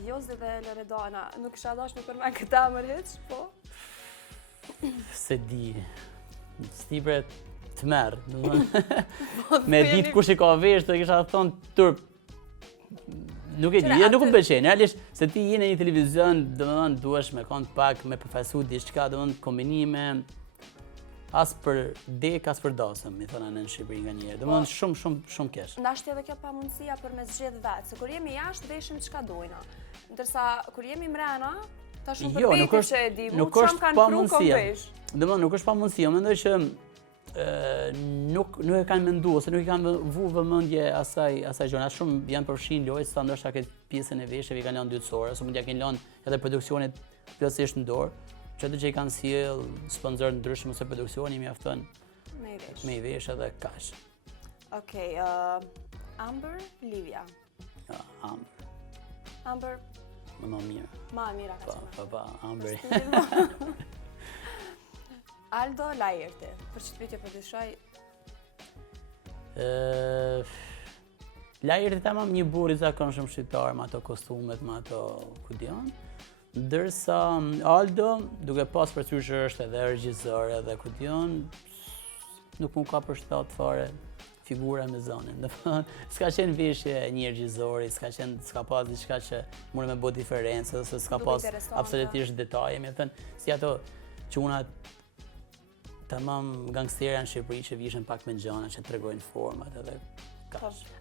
Jozi dhe Loredana, nuk isha dash me përmen këtë emër hiç, po? Se di, stipre të merë, me ditë kush i ka vesh të kisha thonë turp. Nuk e di, nuk më pëlqen, realisht se ti je në një televizion, domethënë duhesh me kënd pak, me përfaqësu diçka, domethënë kombinime as për dek, as për dasëm, mi thonë në Shqipëri nganjëherë. Domethënë shumë keq. Ndashtë edhe kjo pamundësia për me zgjedh vetë, se kur jemi jashtë veshim çka dojna. Ndërsa kur jemi mrena, ta shumë për veti që e di, mu çam kanë pru kom vesh. Domethënë nuk është pamundësi, unë mendoj që nuk e kanë menduar ose nuk i kanë vu vëmendje asaj gjëra. Shumë janë përfshin lojë, sa ndoshta këtë pjesën e veshjeve i kanë lënë dytësore, ose mund t'ja kenë lënë edhe produksionit plotësisht në dorë. Çdo që i kanë sjell sponsorë ndryshëm ose produksioni mjafton me i vesh edhe kaq. Okej, Amber, Livia. Amber. Amber. Më mirë. Ma e mira ka qenë. Pa, Amber. Aldo Lajerti, për që të pyetje për dyshoj? Lajerti tamam një burr i zakonshëm shqiptar me ato kostumet, me ato ku diun. Ndërsa Aldo, duke pas parasysh që është edhe regjisor edhe ku diun, nuk më ka përshtat fare figura me zonin. S'ka qenë veshje një regjisori, s'ka pas diçka që mund me bë diferencë, ose s'ka pas absolutisht detaje, më thënë, si ato çunat tamam gangstera në Shqipëri që vishen pak me gjana që tregojnë format edhe kaq.